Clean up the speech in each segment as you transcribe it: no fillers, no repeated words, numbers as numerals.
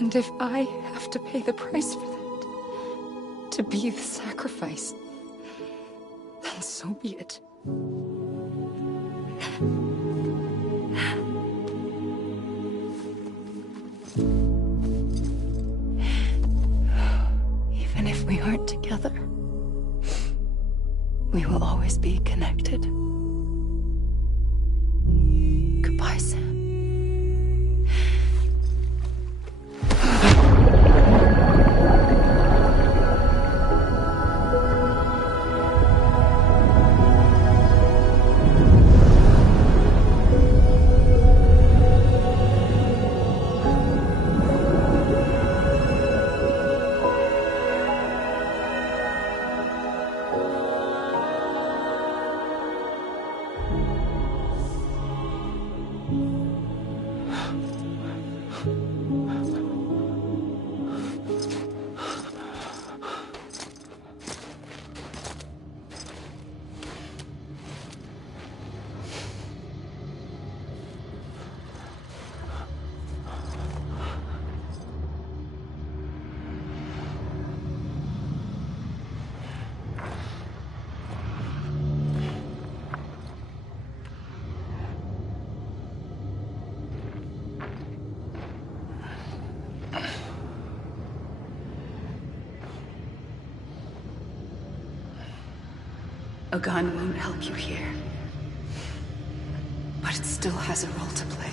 And if I have to pay the price for that, to be the sacrifice, then so be it. Even if we aren't together, we will always be connected. Goodbye, Sam. A gun won't help you here, but it still has a role to play.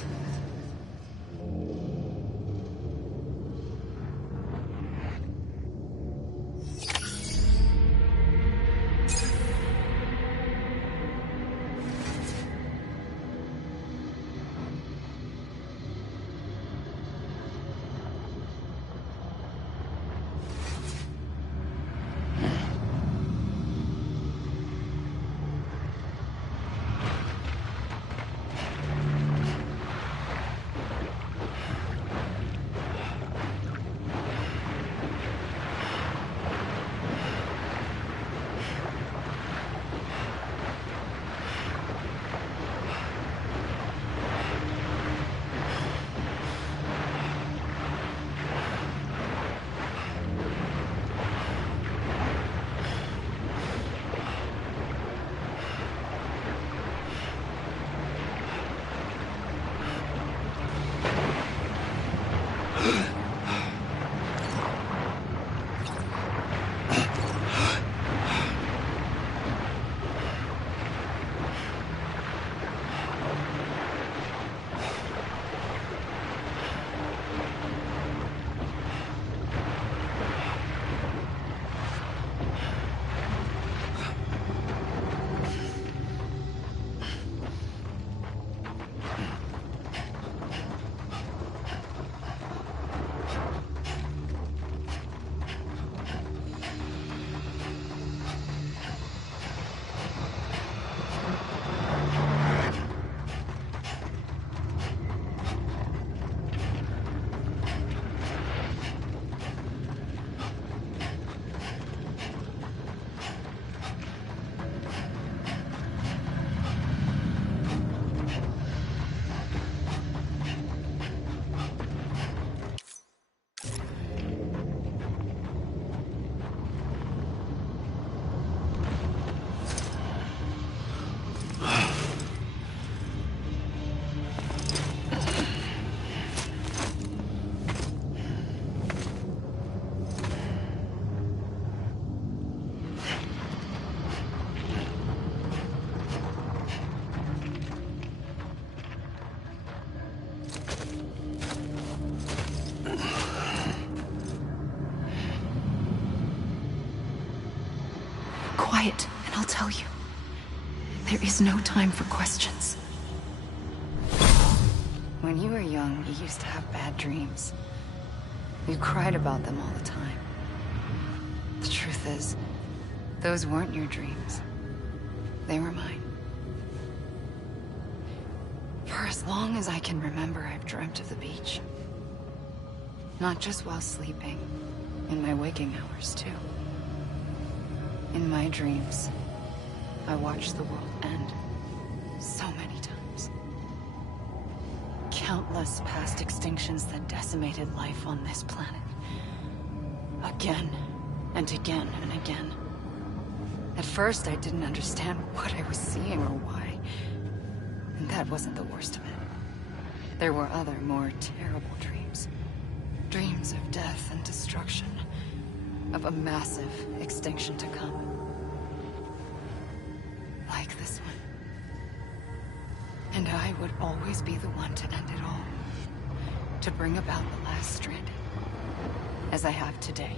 Quiet, and I'll tell you. There is no time for questions. When you were young, you used to have bad dreams. You cried about them all the time. The truth is, those weren't your dreams. They were mine. For as long as I can remember, I've dreamt of the beach. Not just while sleeping, in my waking hours, too. In my dreams, I watched the world end so many times. Countless countless past extinctions that decimated life on this planet. Again, and again, and again. At first, I didn't understand what I was seeing or why. And that wasn't the worst of it. There were other, more terrible dreams. Dreams of death and destruction. Of a massive extinction to come. Like this one. And I would always be the one to end it all. To bring about the last Stranding. As I have today.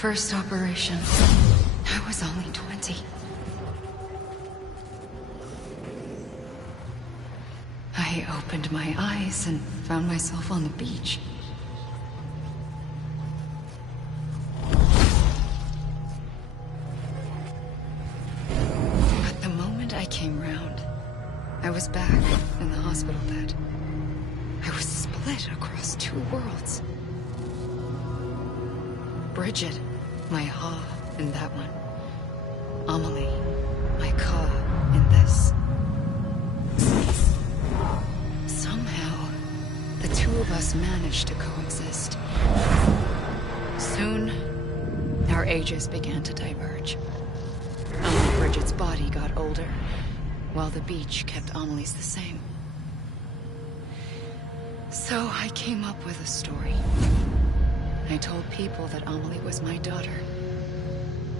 First operation, I was only 20. I opened my eyes and found myself on the beach. But the moment I came round, I was back in the hospital bed. I was split across two worlds. Bridget, my Ha in that one. Amelie, my Ka in this. Somehow, the two of us managed to coexist. Soon, our ages began to diverge. Only Bridget's body got older, while the beach kept Amelie's the same. So I came up with a story. I told people that Amelie was my daughter.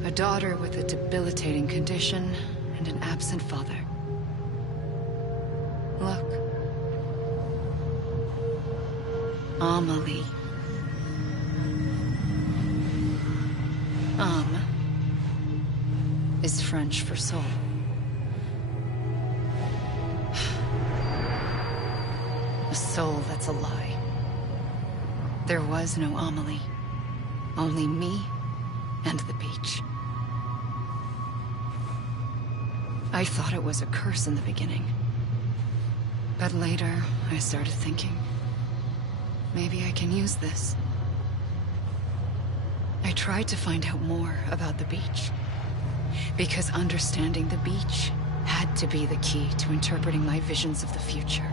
A daughter with a debilitating condition and an absent father. Look. Amelie. Âme is French for soul. A soul that's a lie. There was no Amelie. Only me and the beach. I thought it was a curse in the beginning. But later, I started thinking, maybe I can use this. I tried to find out more about the beach. Because understanding the beach had to be the key to interpreting my visions of the future.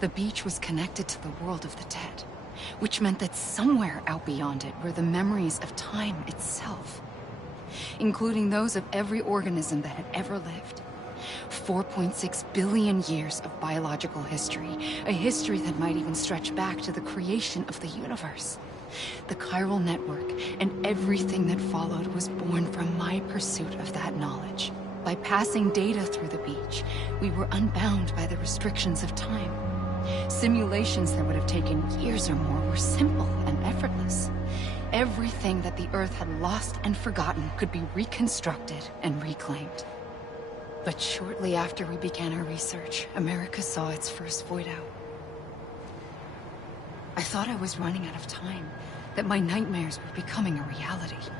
The beach was connected to the world of the dead, which meant that somewhere out beyond it were the memories of time itself, including those of every organism that had ever lived. 4.6 billion years of biological history, a history that might even stretch back to the creation of the universe. The chiral network and everything that followed was born from my pursuit of that knowledge. By passing data through the beach, we were unbound by the restrictions of time. Simulations that would have taken years or more were simple and effortless. Everything that the Earth had lost and forgotten could be reconstructed and reclaimed. But shortly after we began our research, America saw its first void out. I thought I was running out of time, that my nightmares were becoming a reality.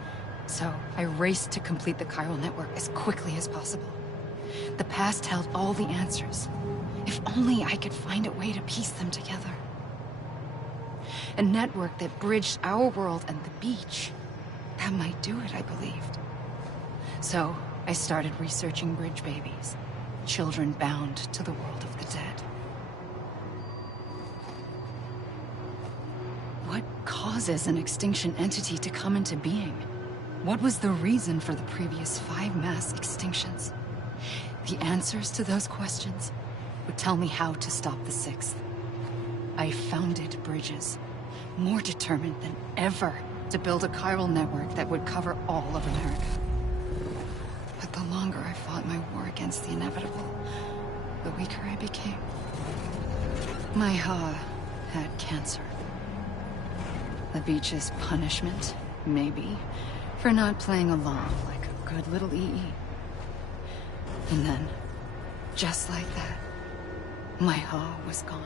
So I raced to complete the chiral network as quickly as possible. The past held all the answers. If only I could find a way to piece them together. A network that bridged our world and the beach. That might do it, I believed. So I started researching bridge babies, children bound to the world of the dead. What causes an extinction entity to come into being? What was the reason for the previous 5 mass extinctions? The answers to those questions would tell me how to stop the 6th. I founded bridges, more determined than ever to build a chiral network that would cover all of America. But the longer I fought my war against the inevitable, the weaker I became. My Ha had cancer. The beach's punishment, maybe, for not playing along like a good little EE. And then, just like that, my Ha was gone.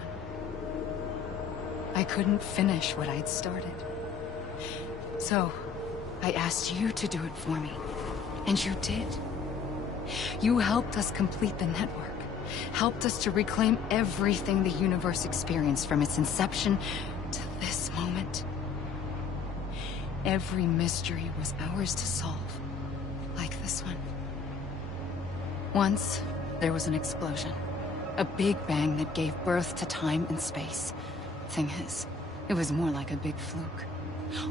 I couldn't finish what I'd started. So, I asked you to do it for me. And you did. You helped us complete the network. Helped us to reclaim everything the universe experienced from its inception to this moment. Every mystery was ours to solve. Like this one. Once, there was an explosion. A big bang that gave birth to time and space. Thing is, it was more like a big fluke.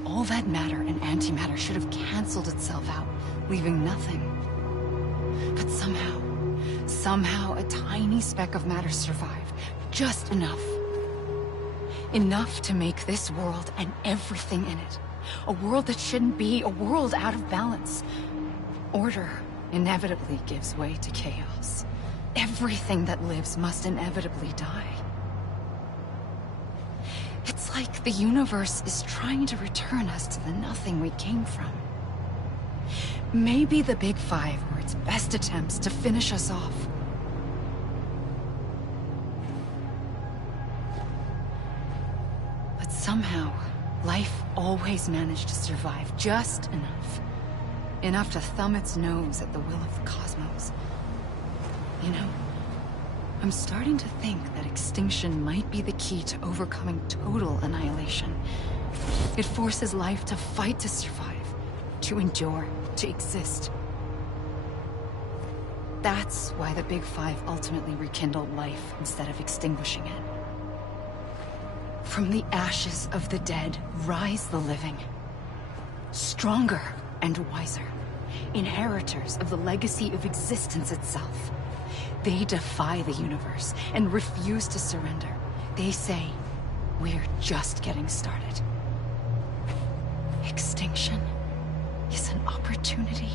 All that matter and antimatter should have canceled itself out, leaving nothing. But somehow a tiny speck of matter survived. Just enough. Enough to make this world and everything in it. A world that shouldn't be, a world out of balance. Order inevitably gives way to chaos. Everything that lives must inevitably die. It's like the universe is trying to return us to the nothing we came from. Maybe the Big Five were its best attempts to finish us off. But somehow, life always managed to survive just enough. Enough to thumb its nose at the will of the cosmos. You know, I'm starting to think that extinction might be the key to overcoming total annihilation. It forces life to fight to survive, to endure, to exist. That's why the Big Five ultimately rekindled life instead of extinguishing it. From the ashes of the dead rise the living. Stronger and wiser. Inheritors of the legacy of existence itself. They defy the universe and refuse to surrender. They say, we're just getting started. Extinction is an opportunity.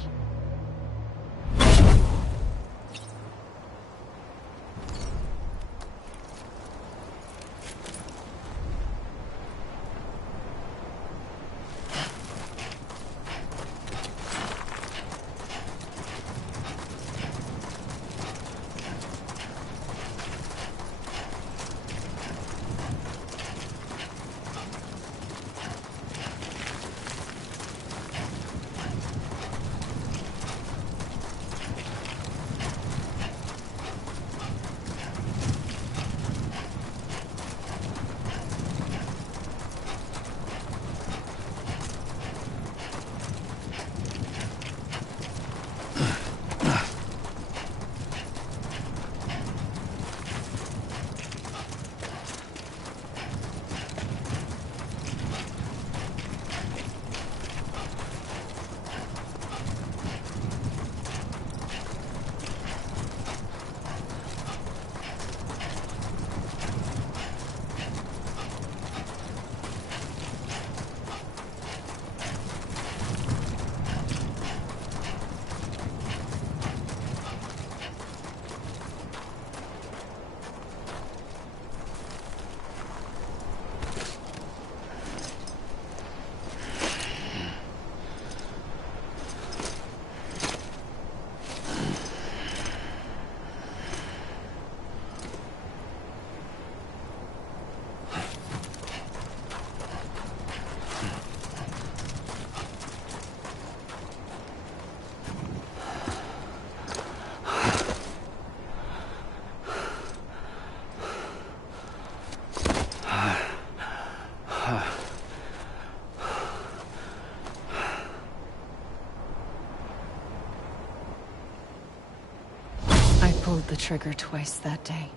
the trigger twice that day.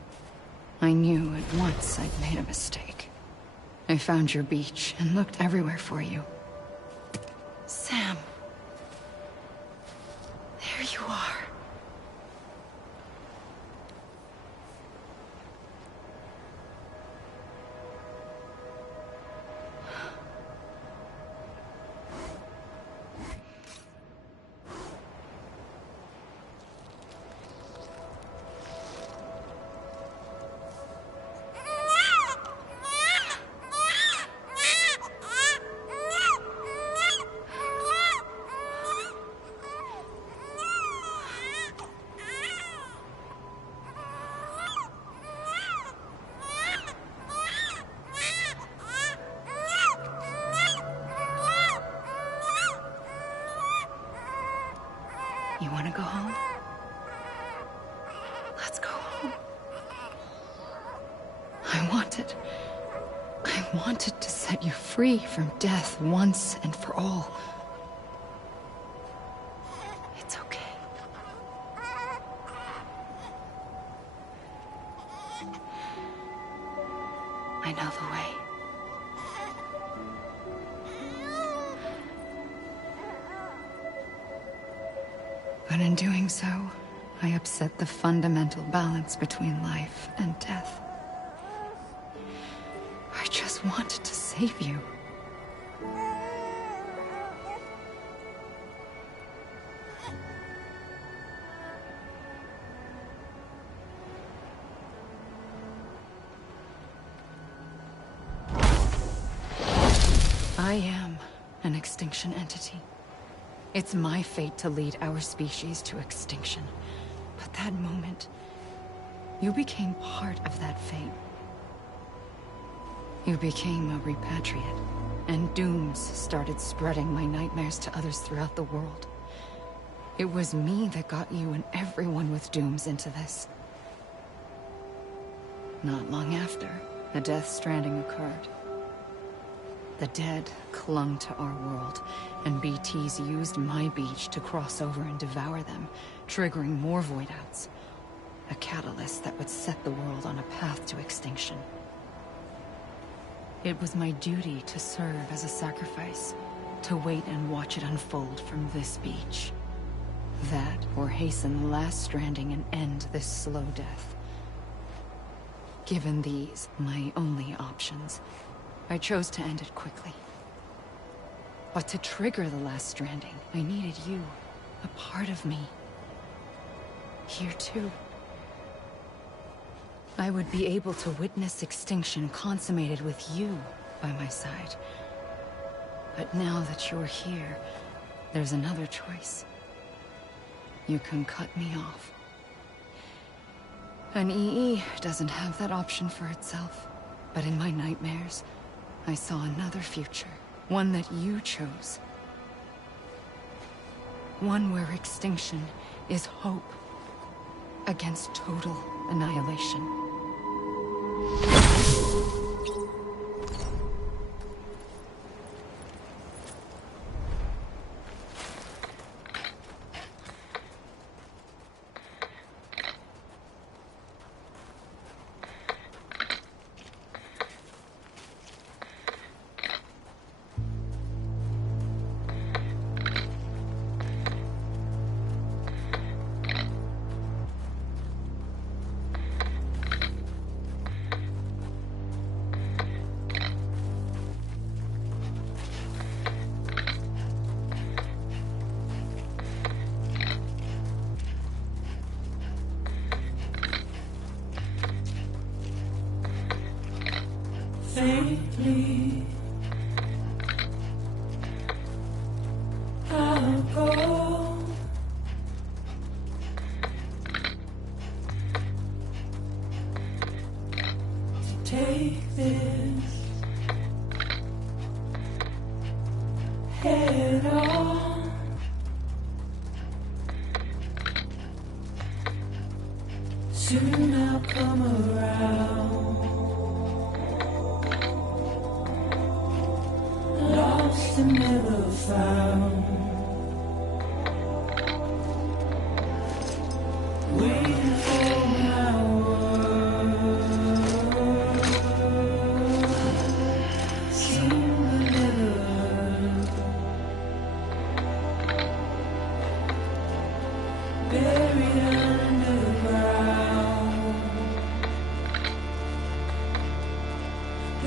I knew at once I'd made a mistake. I found your beach and looked everywhere for you. Sam. There you are. You want to go home? Let's go home. I wanted to set you free from death once and for all. It's okay. I know the way. But in doing so, I upset the fundamental balance between life and death. I just wanted to save you. I am an extinction entity. It's my fate to lead our species to extinction. But that moment, you became part of that fate. You became a repatriate, and dooms started spreading my nightmares to others throughout the world. It was me that got you and everyone with dooms into this. Not long after, the Death Stranding occurred. The dead clung to our world, and BTs used my beach to cross over and devour them, triggering more void-outs. A catalyst that would set the world on a path to extinction. It was my duty to serve as a sacrifice, to wait and watch it unfold from this beach. That, or hasten the last stranding and end this slow death. Given these, my only options, I chose to end it quickly. But to trigger the last stranding, I needed you, a part of me. Here too. I would be able to witness extinction consummated with you by my side. But now that you're here, there's another choice. You can cut me off. An EE doesn't have that option for itself. But in my nightmares, I saw another future. One that you chose. One where extinction is hope against total annihilation. Faintly, I'll go to take this head on. Soon I'll come around. Lost and never found. Waiting for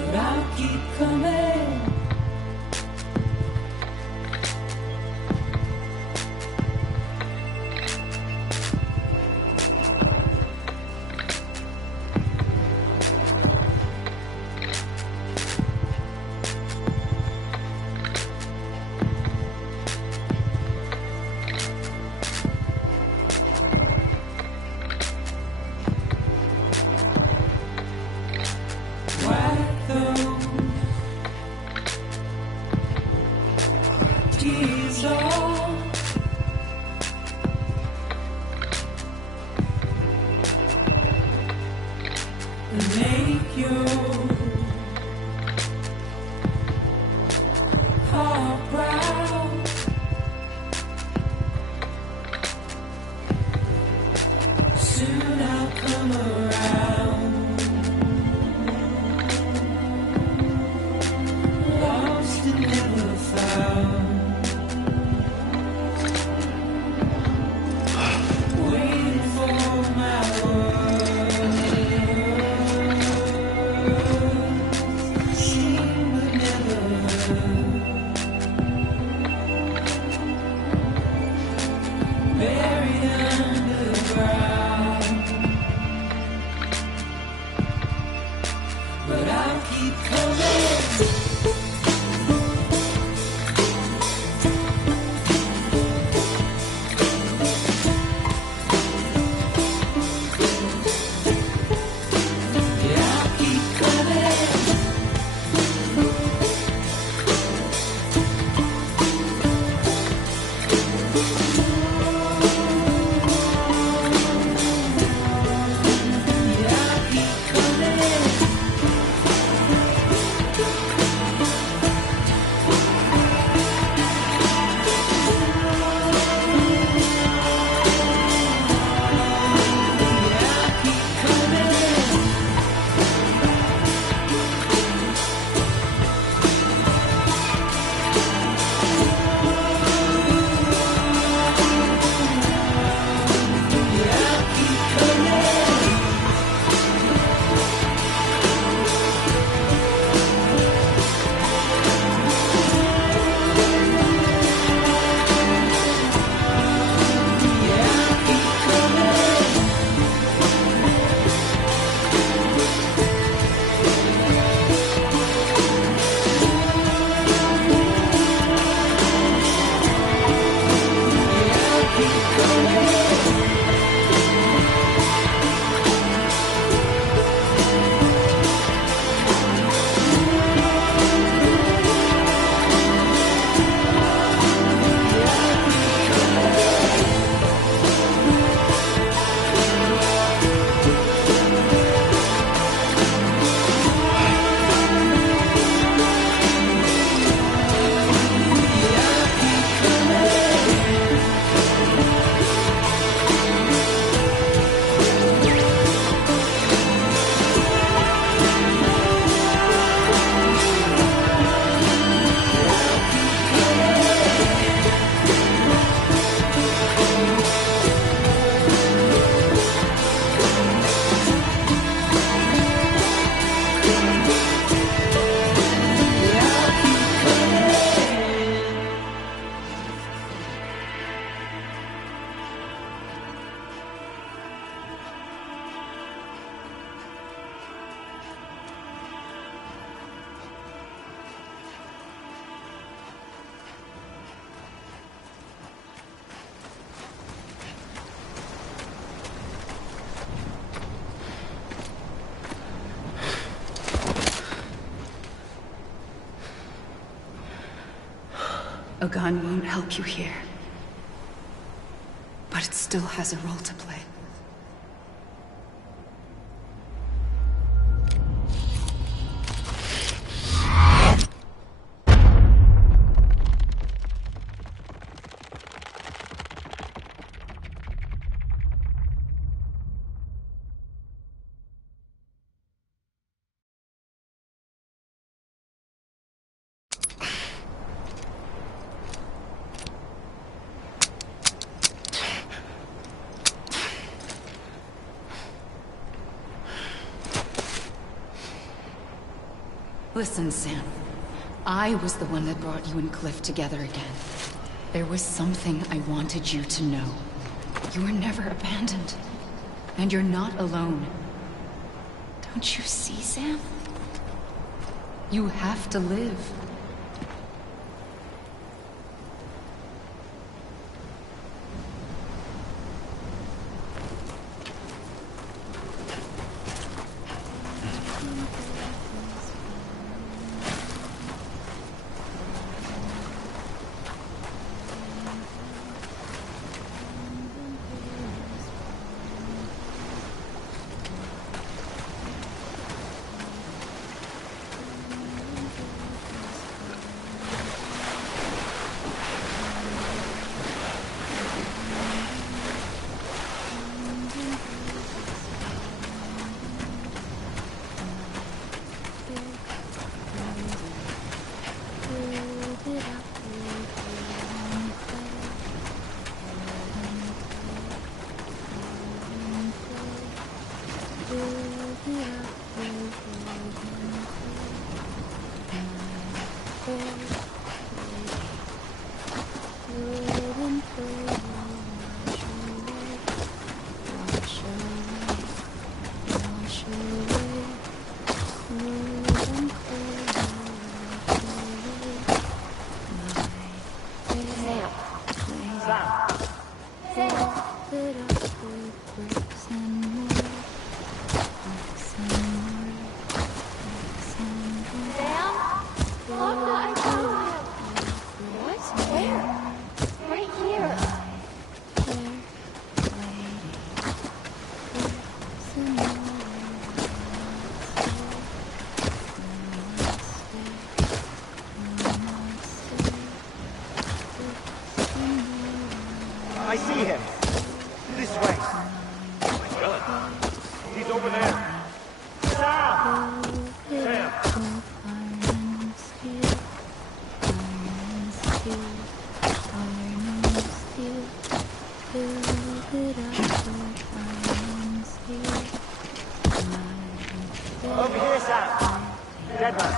but I'll keep coming. Make your heart proud. Soon I'll come around. Lost and never found. Waiting for my world. Seen but never heard. Buried underground. But I'll keep coming. A gun won't help you here. But it still has a role to play. Listen, Sam. I was the one that brought you and Cliff together again. There was something I wanted you to know. You were never abandoned. And you're not alone. Don't you see, Sam? You have to live. I see him. This way. Oh my god. He's over there. Sam! Sam! Over here, Sam. Dead man.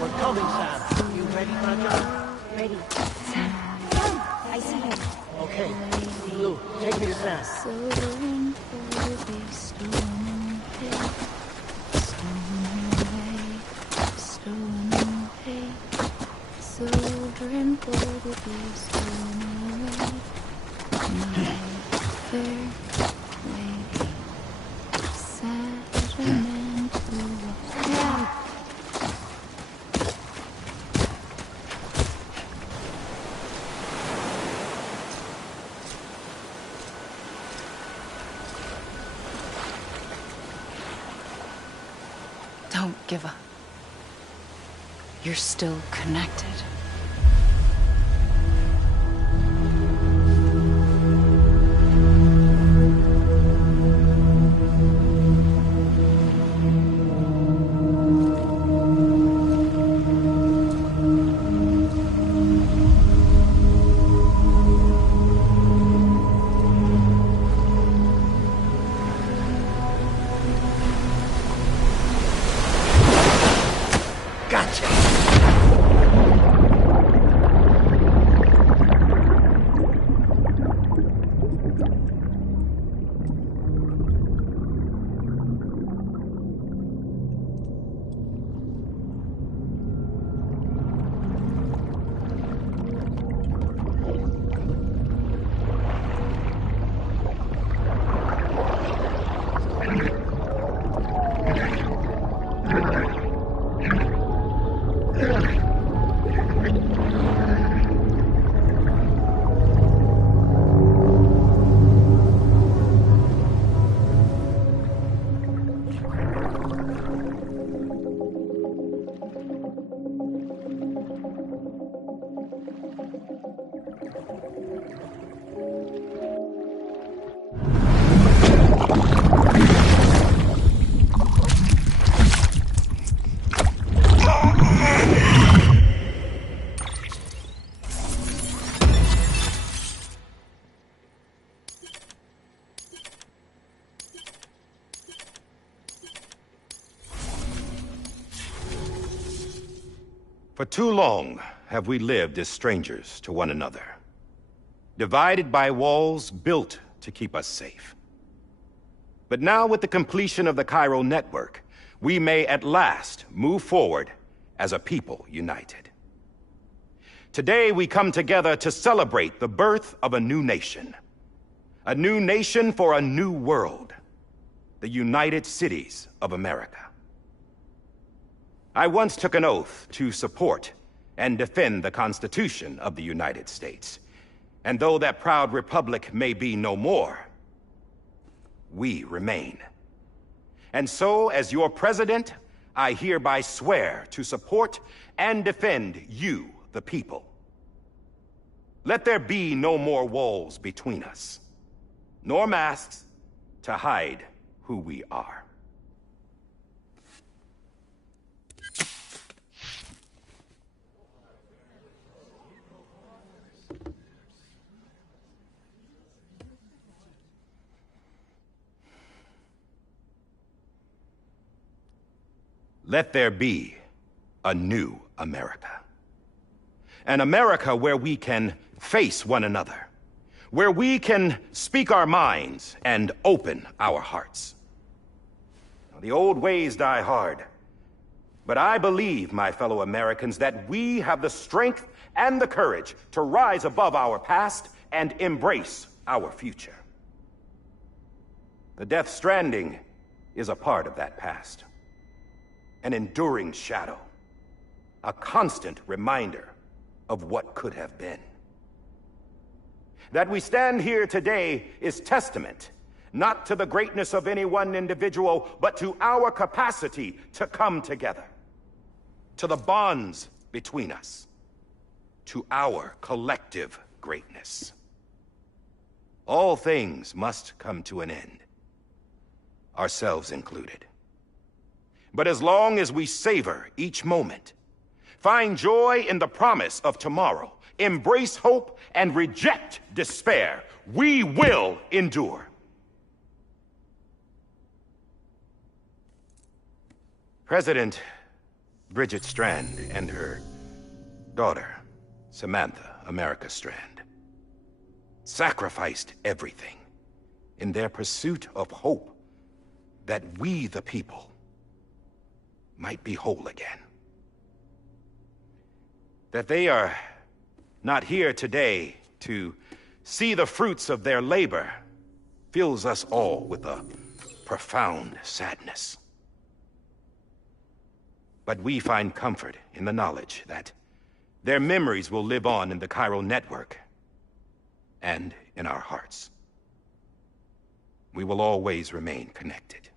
We're coming, Sam. You ready for a jump? Ready. Sam. I see him. Okay. Blue, take me to Sam. Don't give up. You're still connected. Gotcha! For too long have we lived as strangers to one another, divided by walls built to keep us safe. But now, with the completion of the Cairo network, we may at last move forward as a people united. Today, we come together to celebrate the birth of a new nation. A new nation for a new world. The United Cities of America. I once took an oath to support and defend the Constitution of the United States. And though that proud republic may be no more, we remain. And so, as your president, I hereby swear to support and defend you, the people. Let there be no more walls between us, nor masks to hide who we are. Let there be a new America. An America where we can face one another, where we can speak our minds and open our hearts. Now, the old ways die hard, but I believe, my fellow Americans, that we have the strength and the courage to rise above our past and embrace our future. The Death Stranding is a part of that past. An enduring shadow, a constant reminder of what could have been. That we stand here today is testament, not to the greatness of any one individual, but to our capacity to come together, to the bonds between us, to our collective greatness. All things must come to an end, ourselves included. But as long as we savor each moment, find joy in the promise of tomorrow, embrace hope, and reject despair, we will endure. President Bridget Strand and her daughter, Samantha America Strand, sacrificed everything in their pursuit of hope that we, the people, might be whole again. That they are not here today to see the fruits of their labor fills us all with a profound sadness. But we find comfort in the knowledge that their memories will live on in the Cairo network and in our hearts. We will always remain connected.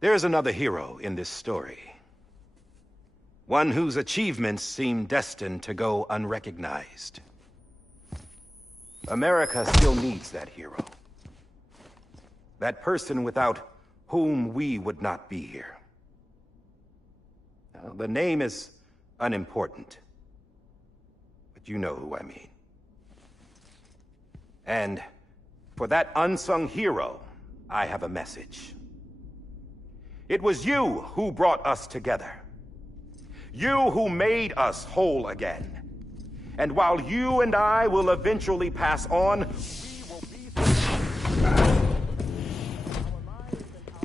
There's another hero in this story. One whose achievements seem destined to go unrecognized. America still needs that hero. That person without whom we would not be here. Now, the name is unimportant, but you know who I mean. And for that unsung hero, I have a message. It was you who brought us together. You who made us whole again. And while you and I will eventually pass on, we will be...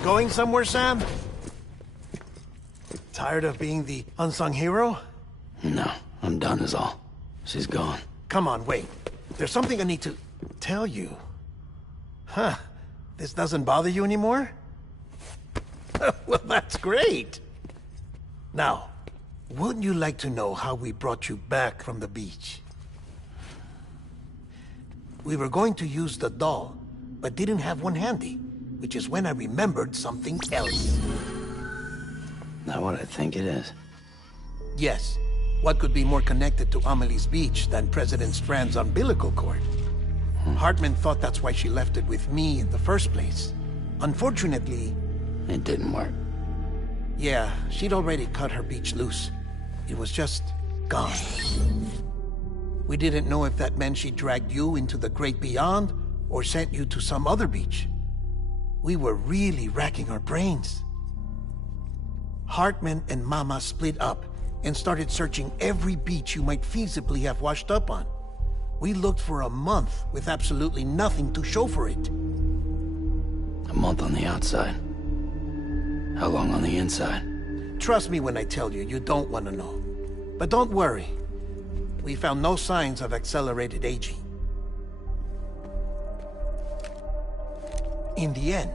Going somewhere, Sam? Tired of being the unsung hero? No, I'm done is all. She's gone. Come on, wait. There's something I need to tell you. Huh. This doesn't bother you anymore? Well, that's great. Now, wouldn't you like to know how we brought you back from the beach? We were going to use the doll, but didn't have one handy, which is when I remembered something else. Not what I think it is. Yes. What could be more connected to Amelie's beach than President Strand's umbilical cord? Hartman thought that's why she left it with me in the first place. Unfortunately... It didn't work. Yeah, she'd already cut her beach loose. It was just gone. We didn't know if that meant she dragged you into the great beyond, or sent you to some other beach. We were really racking our brains. Hartman and Mama split up and started searching every beach you might feasibly have washed up on. We looked for a month with absolutely nothing to show for it. A month on the outside. How long on the inside? Trust me when I tell you, you don't want to know. But don't worry. We found no signs of accelerated aging. In the end,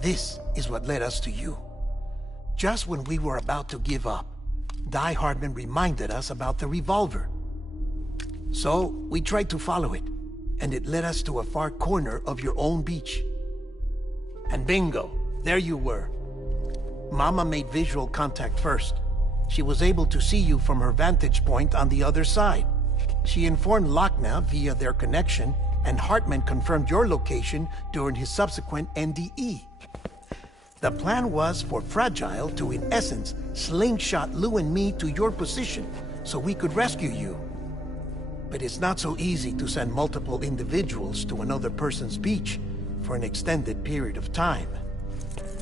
this is what led us to you. Just when we were about to give up, Die Hardman reminded us about the revolver. So, we tried to follow it, and it led us to a far corner of your own beach. And bingo, there you were. Mama made visual contact first. She was able to see you from her vantage point on the other side. She informed Lochna via their connection, and Hartman confirmed your location during his subsequent NDE. The plan was for Fragile to, in essence, slingshot Lou and me to your position so we could rescue you. But it's not so easy to send multiple individuals to another person's beach for an extended period of time.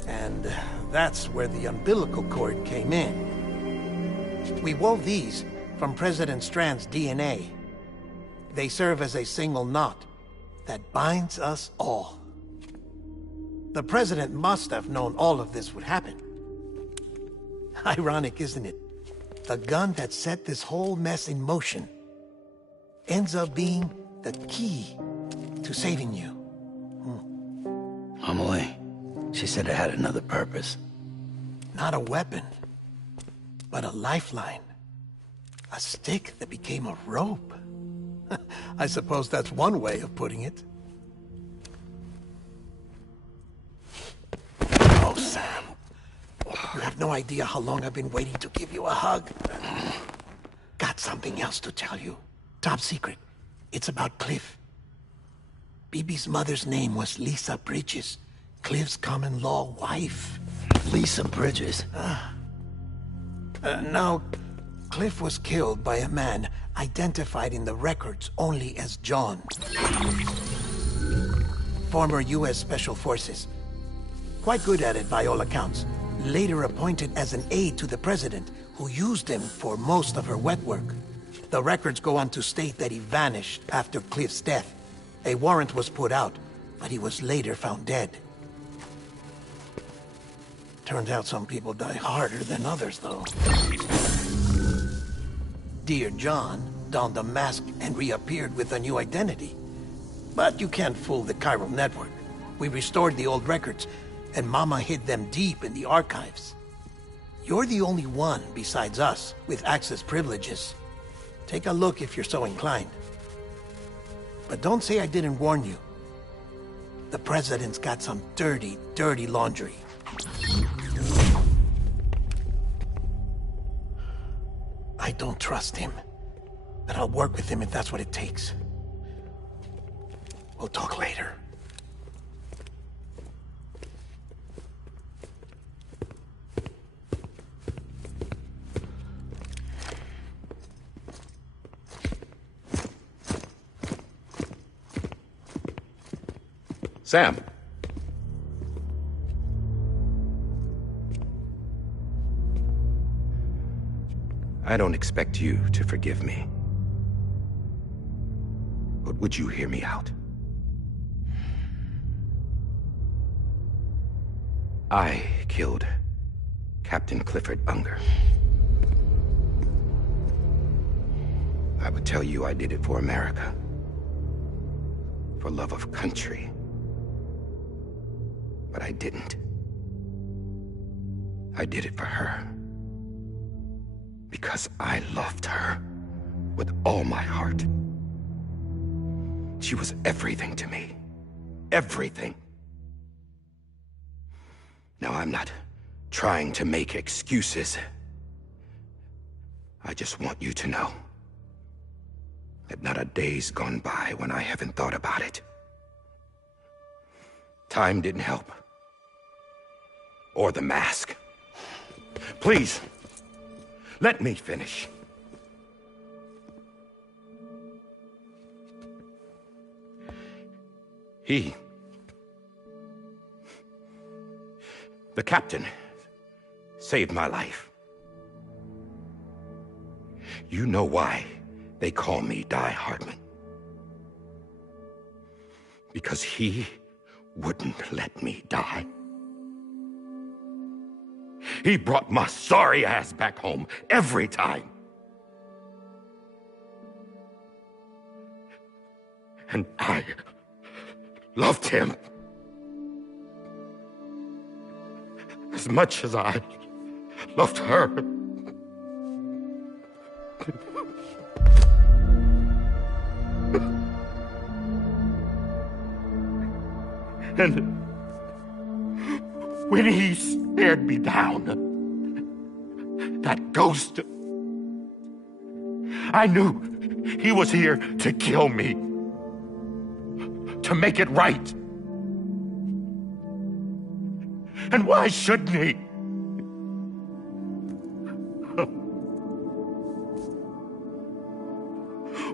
And that's where the umbilical cord came in. We wove these from President Strand's DNA. They serve as a single knot that binds us all. The President must have known all of this would happen. Ironic, isn't it? The gun that set this whole mess in motion ends up being the key to saving you. Amelie, she said it had another purpose. Not a weapon, but a lifeline. A stick that became a rope. I suppose that's one way of putting it. Oh, Sam. You have no idea how long I've been waiting to give you a hug. Got something else to tell you. Top secret. It's about Cliff. Bibi's mother's name was Lisa Bridges, Cliff's common-law wife. Lisa Bridges? Now, Cliff was killed by a man identified in the records only as John. Former U.S. Special Forces. Quite good at it by all accounts. Later appointed as an aide to the president, who used him for most of her wet work. The records go on to state that he vanished after Cliff's death. A warrant was put out, but he was later found dead. Turns out some people die harder than others, though. Dear John donned a mask and reappeared with a new identity. But you can't fool the chiral network. We restored the old records, and Mama hid them deep in the archives. You're the only one, besides us, with access privileges. Take a look if you're so inclined. But don't say I didn't warn you. The President's got some dirty, dirty laundry. I don't trust him, but I'll work with him if that's what it takes. We'll talk later. Sam. I don't expect you to forgive me. But would you hear me out? I killed Captain Clifford Unger. I would tell you I did it for America. For love of country. But I didn't. I did it for her. Because I loved her with all my heart. She was everything to me. Everything. Now, I'm not trying to make excuses. I just want you to know that not a day's gone by when I haven't thought about it. Time didn't help. Or the mask. Please, let me finish. The captain saved my life. You know why they call me Die Hardman? Because he wouldn't let me die. He brought my sorry ass back home every time. And I loved him as much as I loved her. And when he stared me down, that ghost, I knew he was here to kill me, to make it right. And why shouldn't he?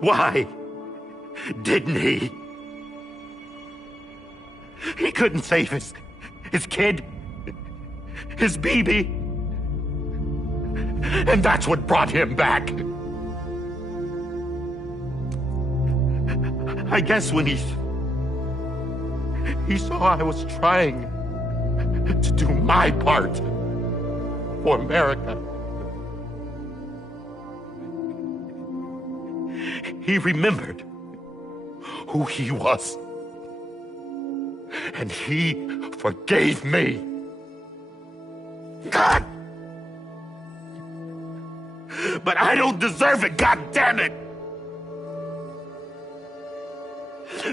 Why didn't he? He couldn't save his kid, his baby. And that's what brought him back. I guess when he saw I was trying to do my part for America, he remembered who he was. And he forgave me. God! But I don't deserve it, God damn it!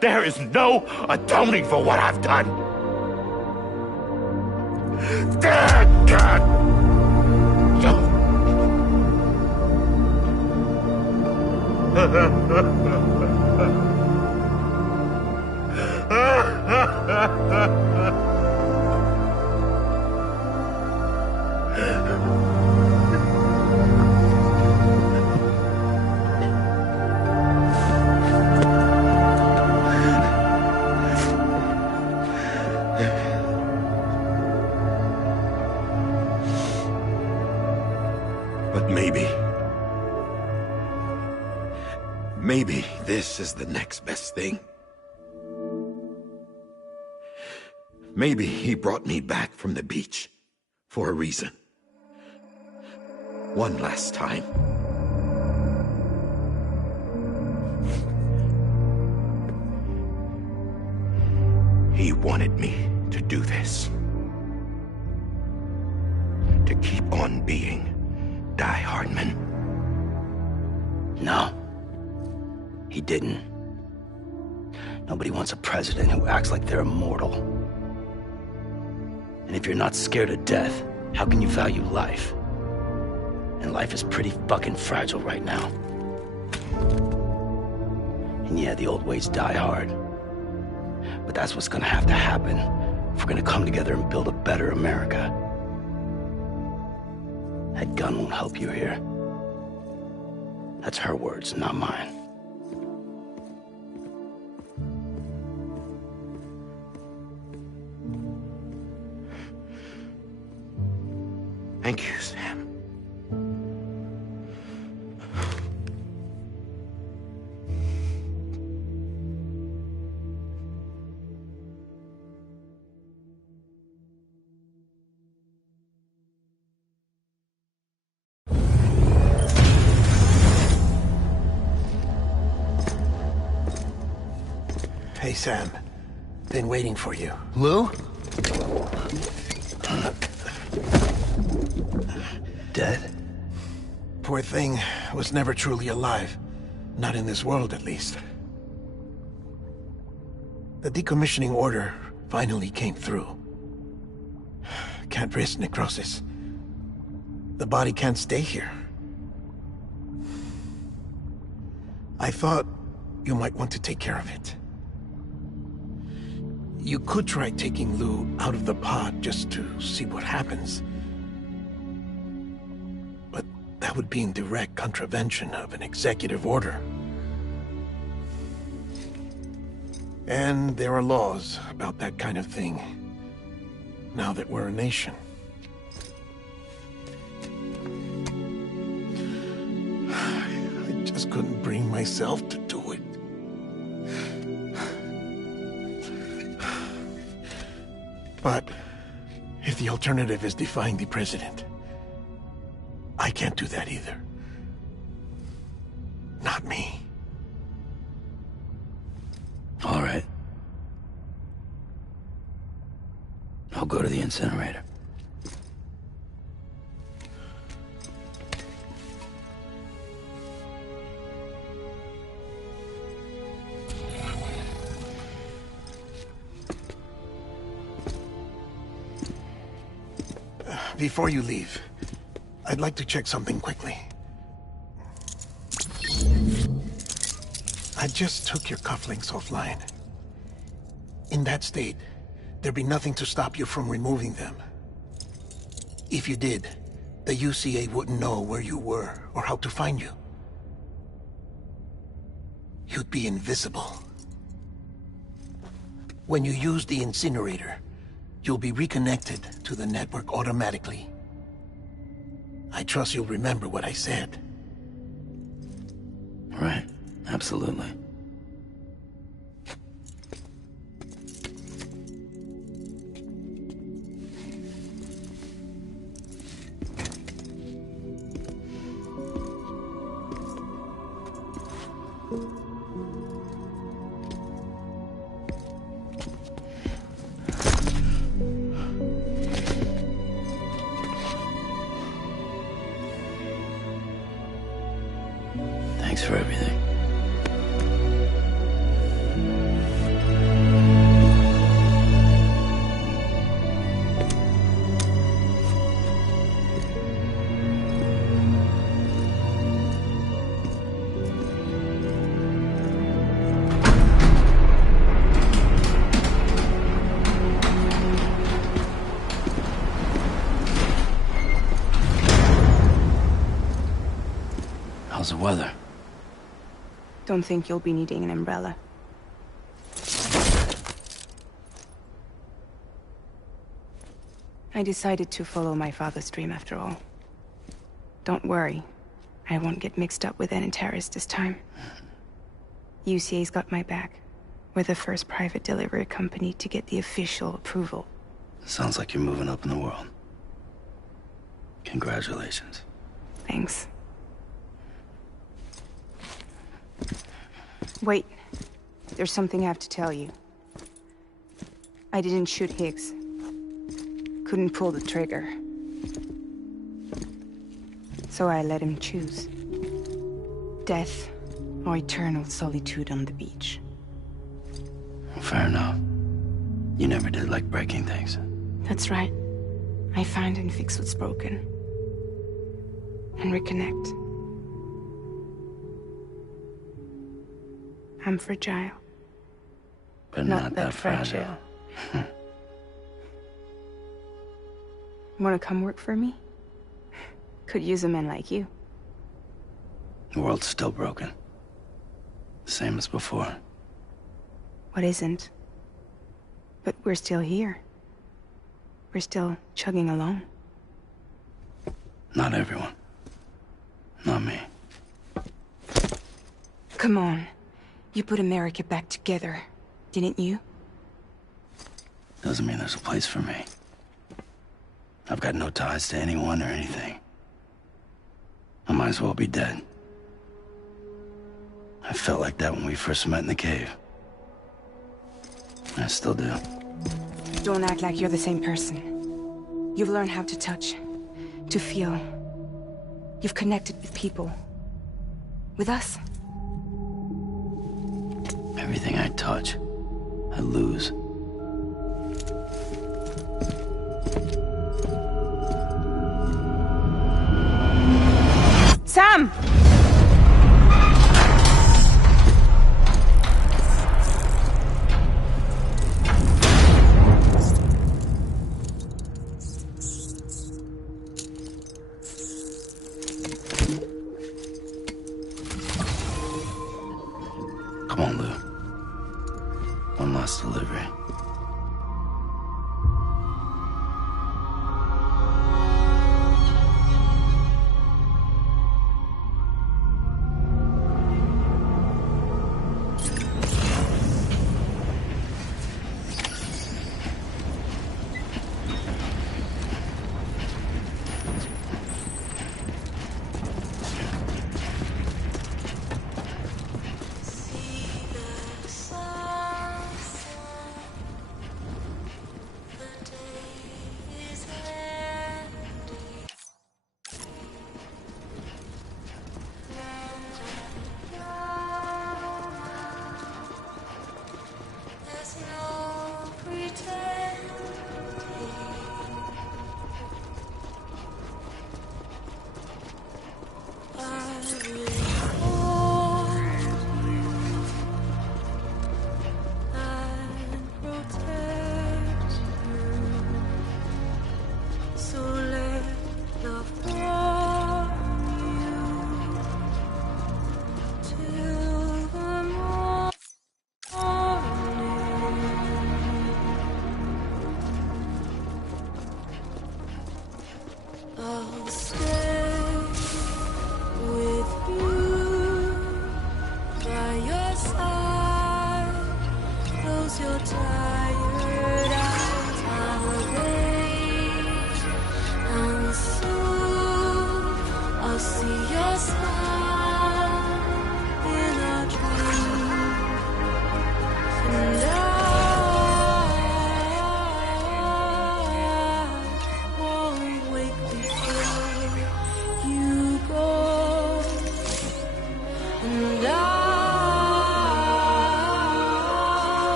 There is no atoning for what I've done. God! But maybe this is the next best thing. Maybe he brought me back from the beach for a reason. One last time. He wanted me to do this. To keep on being Die Hardman. No. He didn't. Nobody wants a president who acts like they're immortal. And if you're not scared of death, how can you value life? And life is pretty fucking fragile right now. And yeah, the old ways die hard. But that's what's gonna have to happen if we're gonna come together and build a better America. That gun won't help you here. That's her words, not mine. Thank you, Sam. Hey, Sam. Been waiting for you. Lou? Dead? Poor thing was never truly alive. Not in this world, at least. The decommissioning order finally came through. Can't risk necrosis. The body can't stay here. I thought you might want to take care of it. You could try taking Lou out of the pod just to see what happens. But that would be in direct contravention of an executive order. And there are laws about that kind of thing, now that we're a nation. just couldn't bring myself to do it. But if the alternative is defying the president, I can't do that either. Not me. All right. I'll go to the incinerator. Before you leave, I'd like to check something quickly. I just took your cufflinks offline. In that state, there'd be nothing to stop you from removing them. If you did, the UCA wouldn't know where you were or how to find you. You'd be invisible. When you use the incinerator, you'll be reconnected to the network automatically. I trust you'll remember what I said. Right. Absolutely. Thanks for everything. How's the weather? Don't think you'll be needing an umbrella. I decided to follow my father's dream after all. Don't worry, I won't get mixed up with any terrorists this time. UCA's got my back. We're the first private delivery company to get the official approval. Sounds like you're moving up in the world. Congratulations. Thanks. Wait, there's something I have to tell you. I didn't shoot Higgs. Couldn't pull the trigger. So I let him choose. Death or eternal solitude on the beach. Fair enough. You never did like breaking things. That's right. I find and fix what's broken. And reconnect. I'm fragile. But not that fragile. Wanna come work for me? Could use a man like you. The world's still broken. Same as before. What isn't? But we're still here. We're still chugging along. Not everyone. Not me. Come on. You put America back together, didn't you? Doesn't mean there's a place for me. I've got no ties to anyone or anything. I might as well be dead. I felt like that when we first met in the cave. I still do. Don't act like you're the same person. You've learned how to touch, to feel. You've connected with people. With us. Everything I touch, I lose. Sam! Come on, Lou. One last delivery.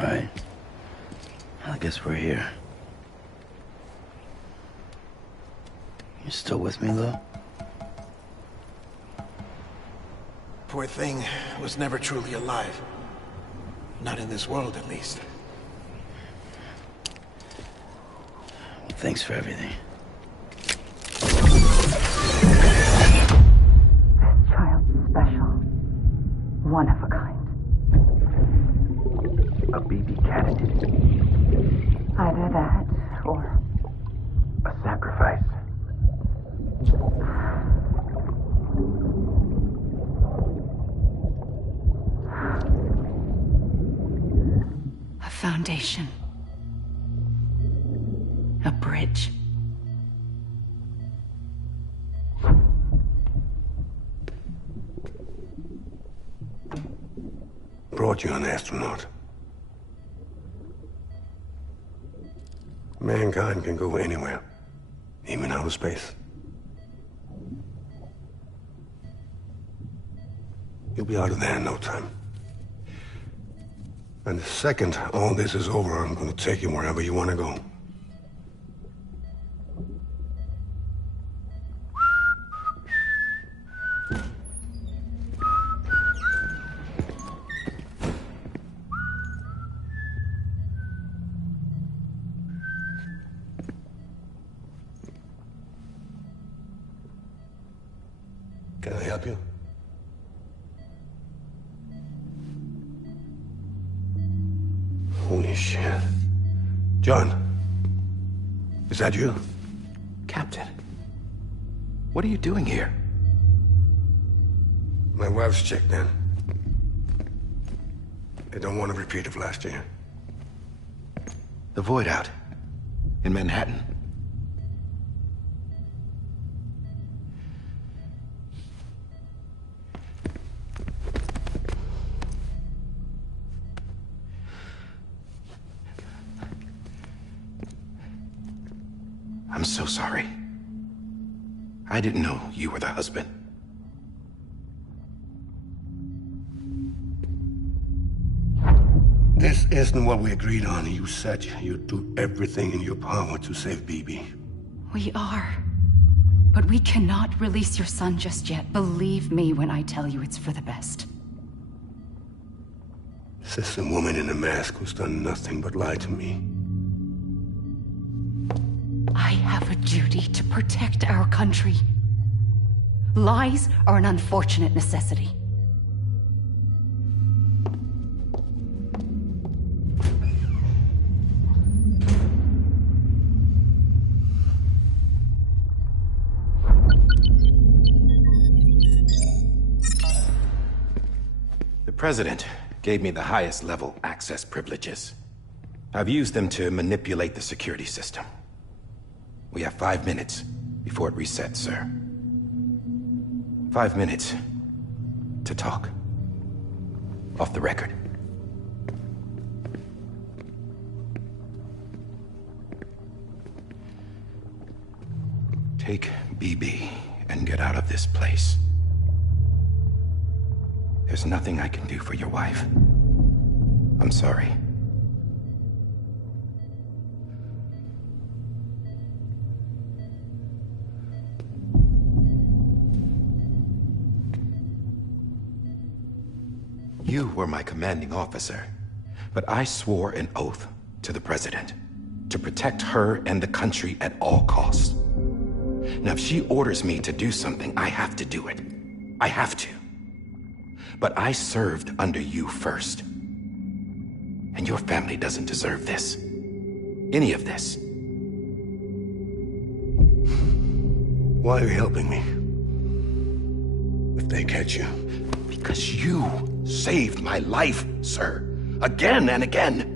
Alright. I guess we're here. You still with me, Lou? Poor thing was never truly alive. Not in this world, at least. Well, thanks for everything. Child special. One of a kind. A BB candidate. Either that, or A sacrifice. a foundation. A bridge. Brought you an astronaut. Mankind can go anywhere, even outer space. You'll be out of there in no time. And the second all this is over, I'm gonna take you wherever you wanna go. Can I help you? Holy shit. John, is that you? Captain, what are you doing here? My wife's checked in. They don't want a repeat of last year. The void out in Manhattan. I'm so sorry. I didn't know you were the husband. This isn't what we agreed on. You said you'd do everything in your power to save BB. We are. But we cannot release your son just yet. Believe me when I tell you it's for the best. This is a woman in a mask who's done nothing but lie to me. I have a duty to protect our country. Lies are an unfortunate necessity. The President gave me the highest level access privileges. I've used them to manipulate the security system. We have 5 minutes before it resets, sir. 5 minutes to talk. Off the record. Take BB and get out of this place. There's nothing I can do for your wife. I'm sorry. You were my commanding officer, but I swore an oath to the President to protect her and the country at all costs. Now, if she orders me to do something, I have to do it. I have to. But I served under you first. And your family doesn't deserve this. Any of this. Why are you helping me? If they catch you. Because you saved my life, sir. Again and again.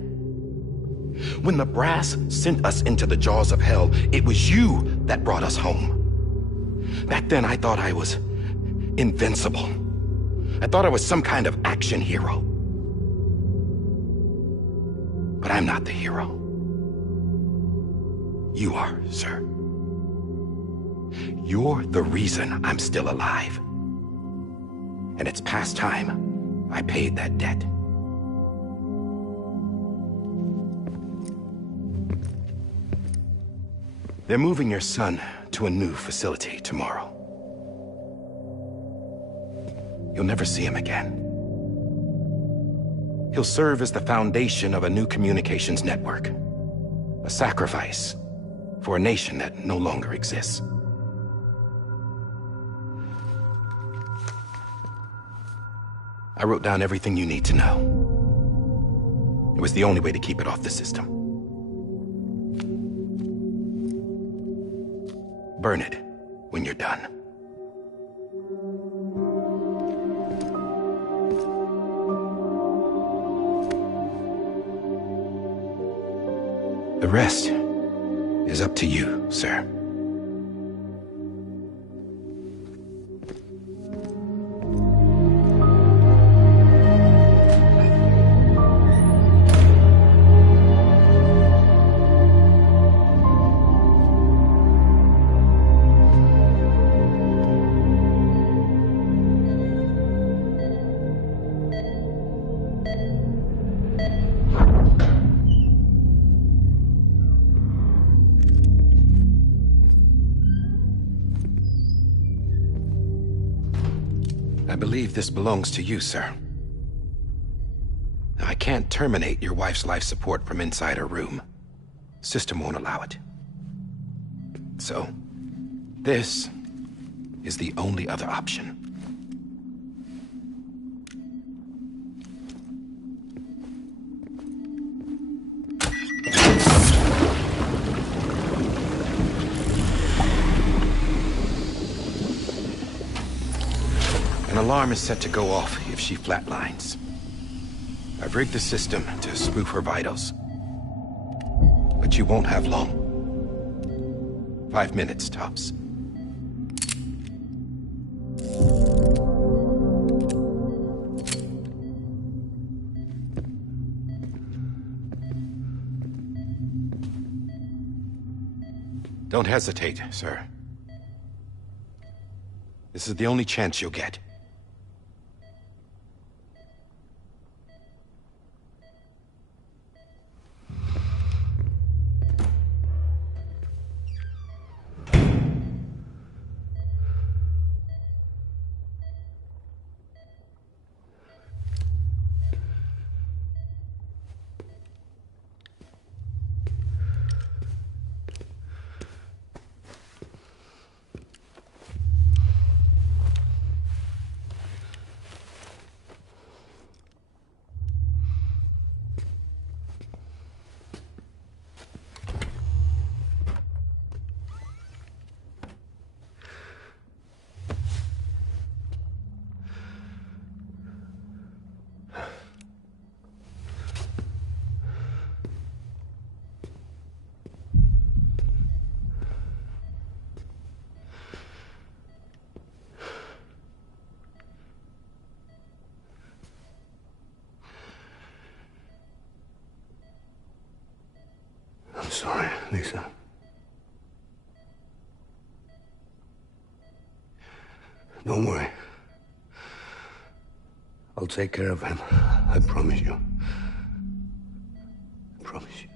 When the brass sent us into the jaws of hell, it was you that brought us home. Back then, I thought I was invincible. I thought I was some kind of action hero. But I'm not the hero. You are, sir. You're the reason I'm still alive. And it's past time I paid that debt. They're moving your son to a new facility tomorrow. You'll never see him again. He'll serve as the foundation of a new communications network. A sacrifice for a nation that no longer exists. I wrote down everything you need to know. It was the only way to keep it off the system. Burn it when you're done. The rest is up to you, sir. I believe this belongs to you, sir. I can't terminate your wife's life support from inside her room. System won't allow it. So, this is the only other option. An alarm is set to go off if she flatlines. I've rigged the system to spoof her vitals. But you won't have long. 5 minutes, tops. Don't hesitate, sir. This is the only chance you'll get. I'm sorry, Lisa. Don't worry. I'll take care of him. I promise you. I promise you.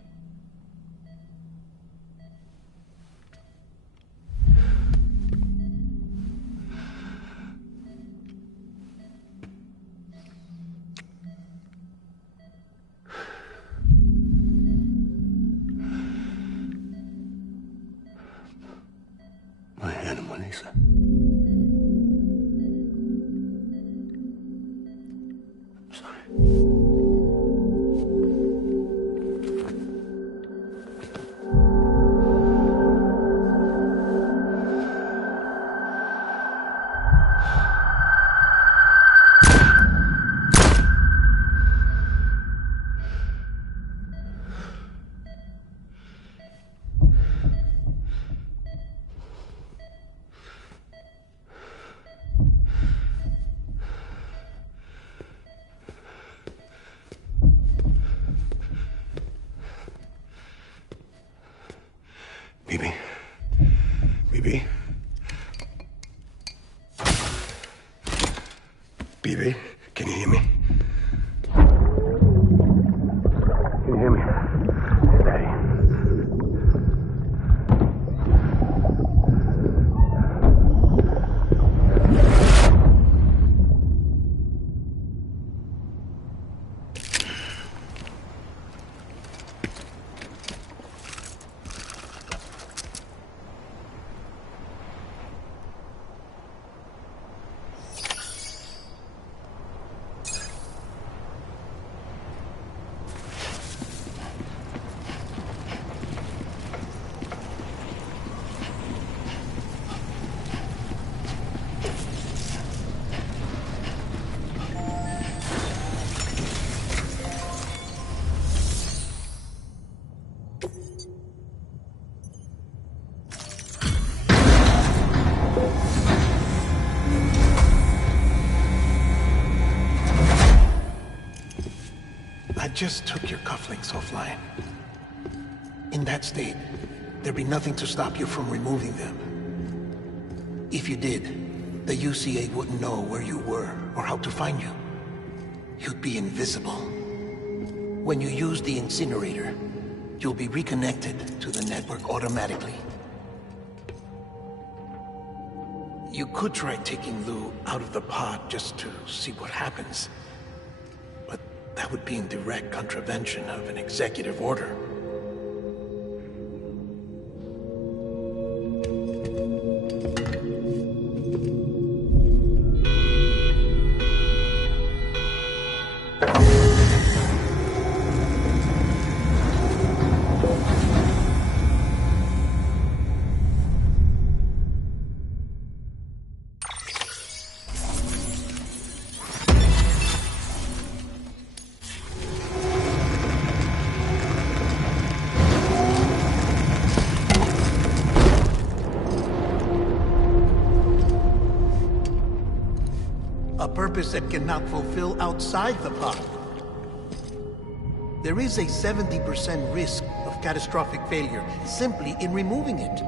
My animal, Lisa. I'm sorry. just took your cufflinks offline. In that state, there'd be nothing to stop you from removing them. If you did, the UCA wouldn't know where you were or how to find you. You'd be invisible. When you use the incinerator, you'll be reconnected to the network automatically. You could try taking Lou out of the pod just to see what happens. But that would be in direct contravention of an executive order. A purpose that cannot fulfill outside the pod. There is a 70% risk of catastrophic failure simply in removing it.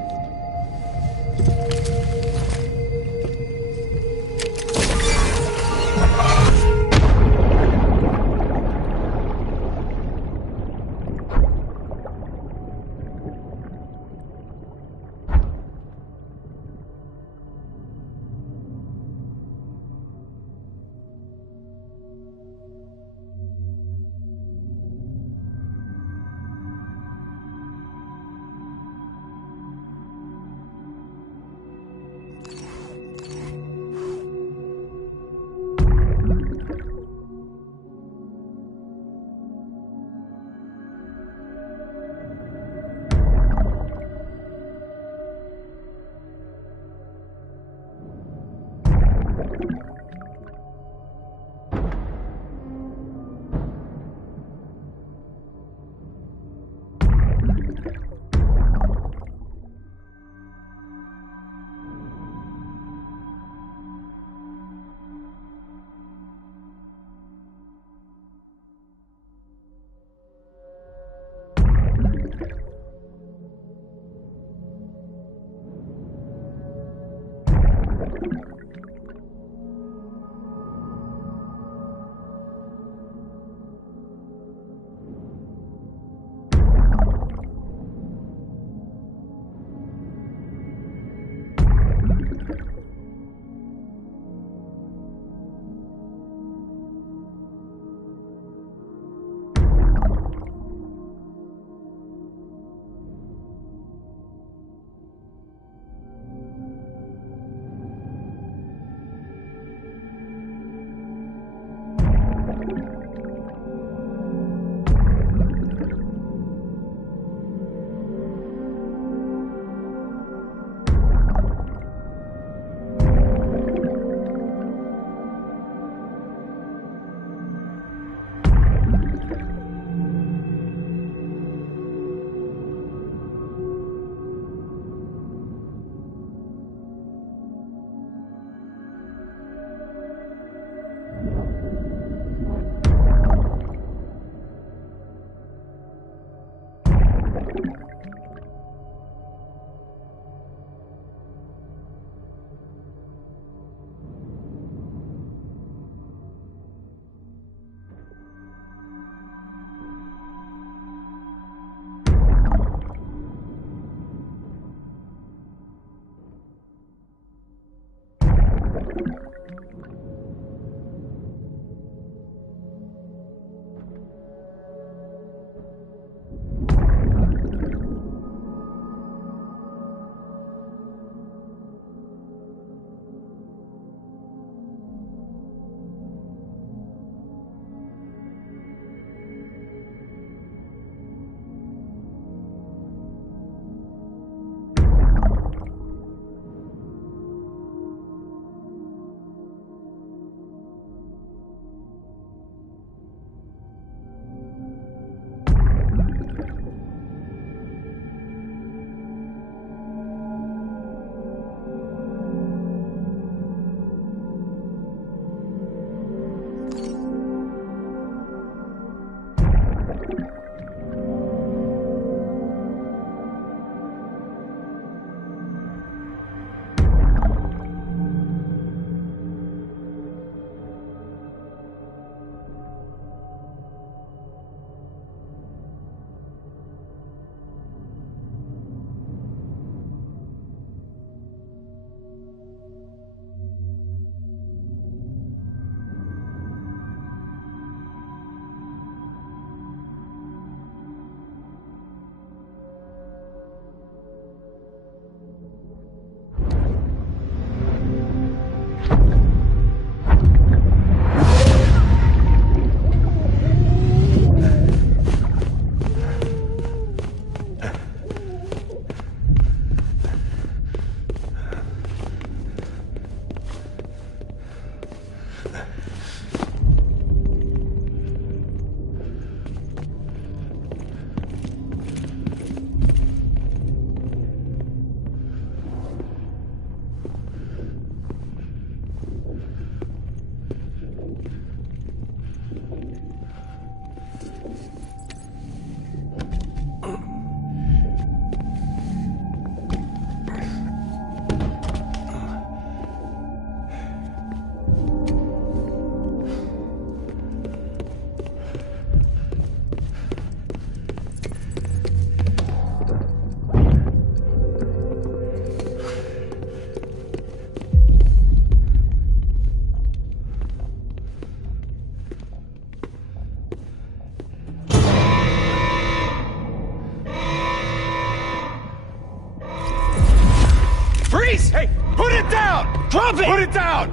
Freeze! Hey, put it down! Drop it! Put it down!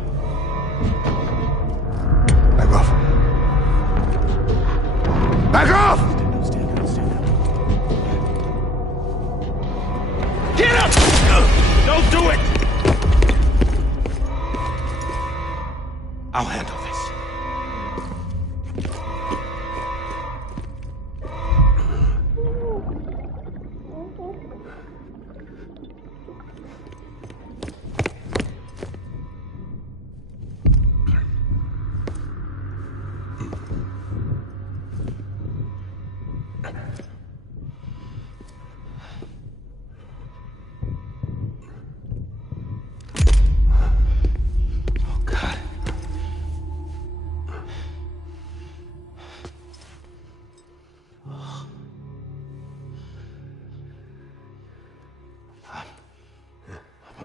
Back off. Back off! Get up! Don't do it! I'll handle this.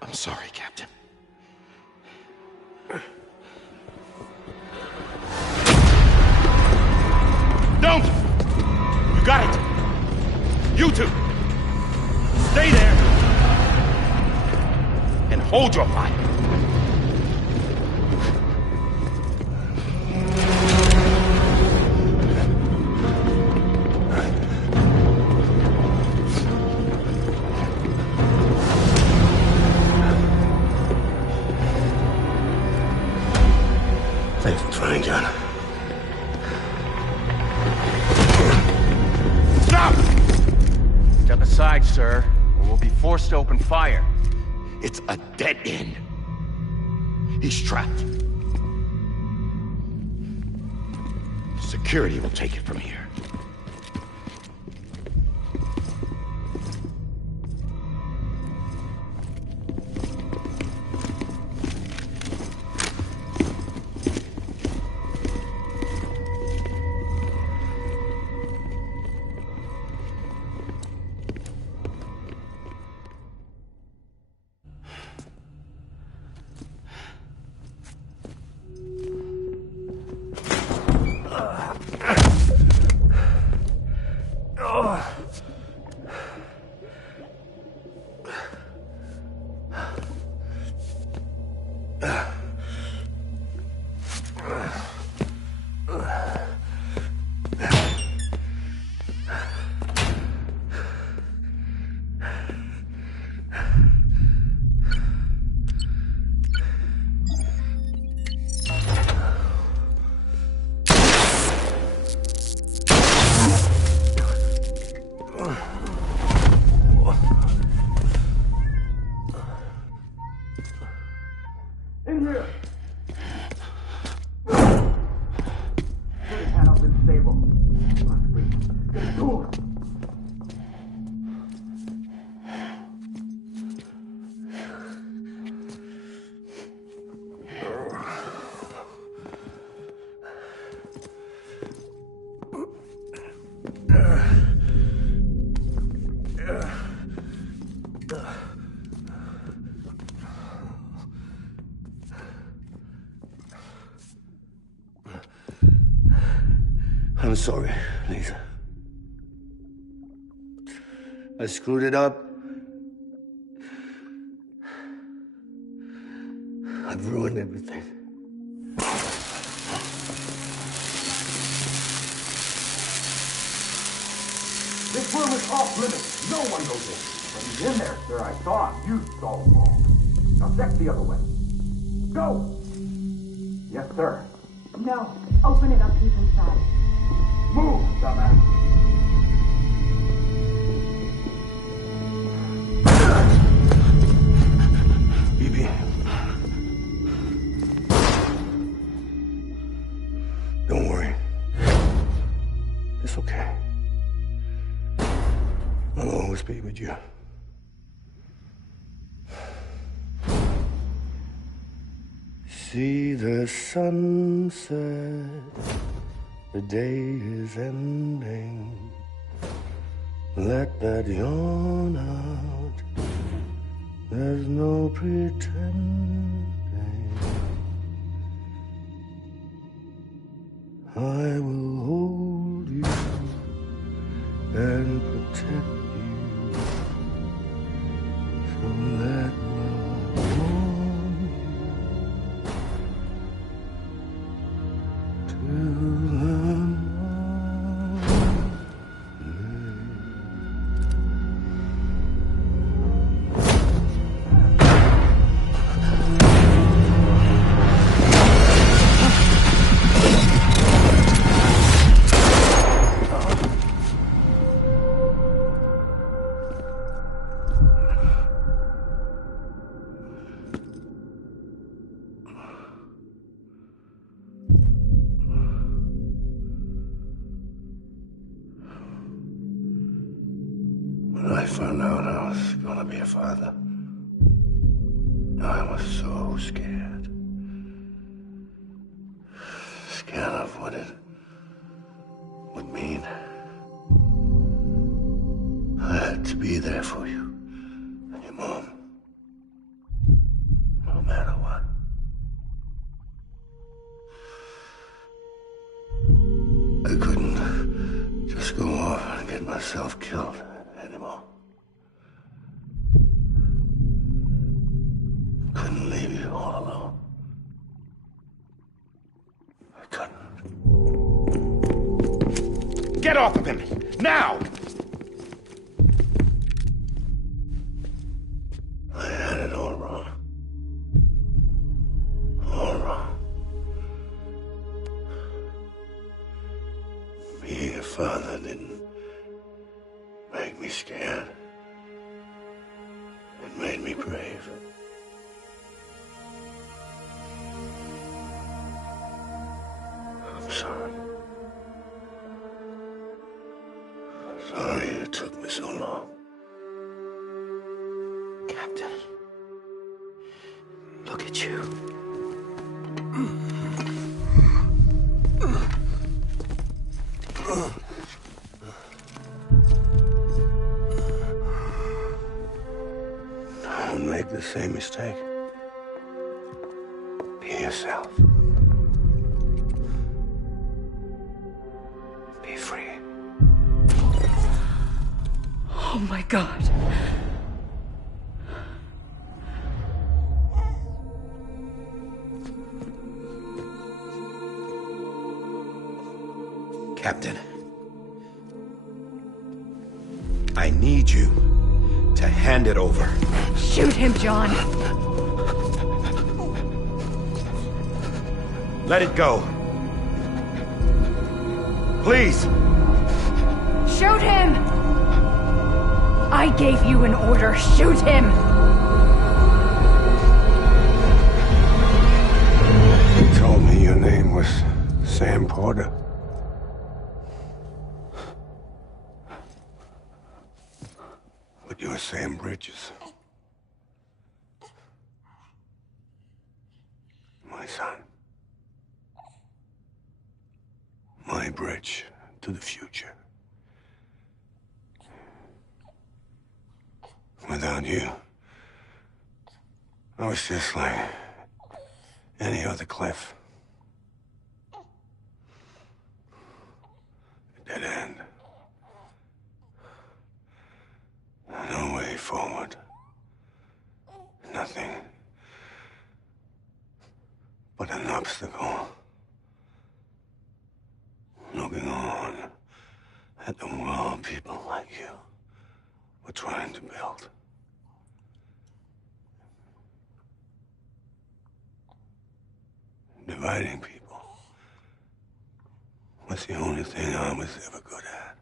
I'm sorry, Captain. Don't! You got it! You two! Stay there! And hold your fire! Thanks for trying, John. Stop! Step aside, sir, or we'll be forced to open fire. It's a dead end. He's trapped. Security will take it from here. I'm sorry, Lisa. I screwed it up. I've ruined everything. This room is off limits. No one goes in. When he's in there, sir, I saw him. You saw him all. Now check the other way. Go! Yes, sir. No. Open it up. He's inside. Move, dumbass. Bibi. Don't worry. This It's okay. I'll always be with you. See the sunset, the day is ending. Let that yawn out, there's no pretending. I will hold you and protect you. So let love warm you till the morning. When I found out I was gonna be a father, I was so scared. Scared of what it would mean. I had to be there for you and your mom, no matter what. I couldn't just go off and get myself killed anymore. Couldn't leave you all alone. I couldn't. Get off of him! Now! I had it all wrong. All wrong. Being a father didn't make me scared. It made me brave. I'm sorry. Sorry it took me so long. Captain, look at you. Don't make the same mistake. Be yourself. Be free. Oh my God. Captain, I need you to hand it over. Shoot him, John. Let it go. Please. Shoot him! I gave you an order. Shoot him! You told me your name was Sam Porter. But you're Sam Bridges. My son. My bridge to the future. Without you, I was just like any other Cliff. A dead end. No way forward. Nothing but an obstacle. Looking on at the world people like you were trying to build. Dividing people was the only thing I was ever good at.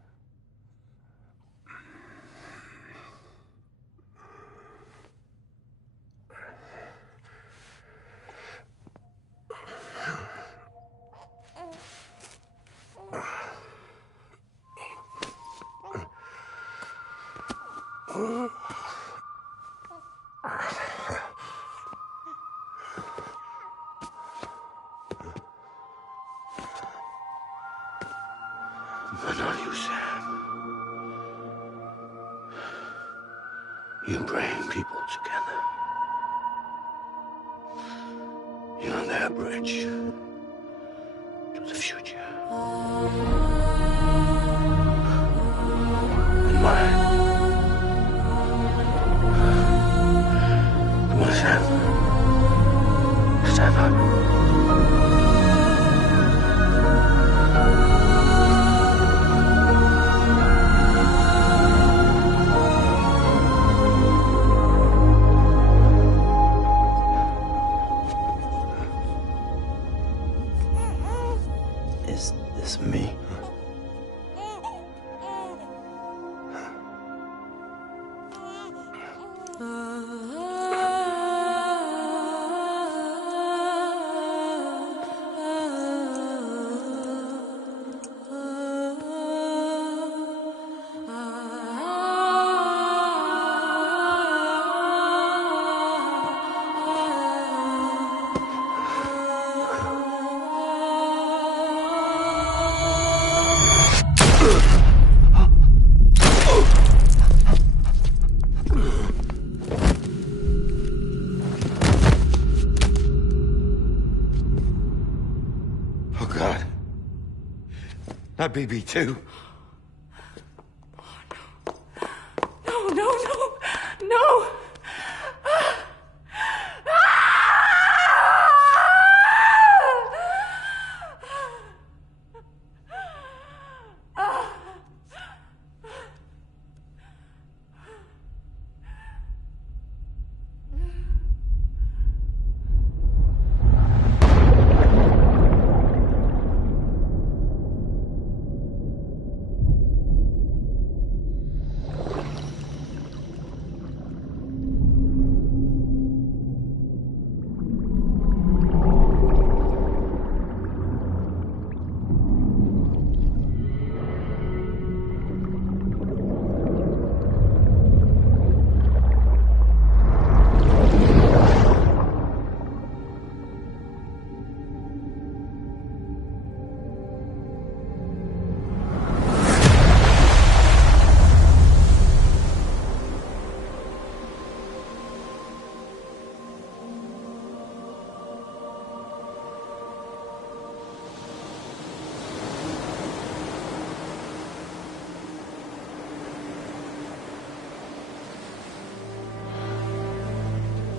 But not you, Sam. You bring people together. You're on that bridge to the future. And mine. Come on, Sam. Stand up. Is this me? Oh, God. Not BB2. No, no, no, no!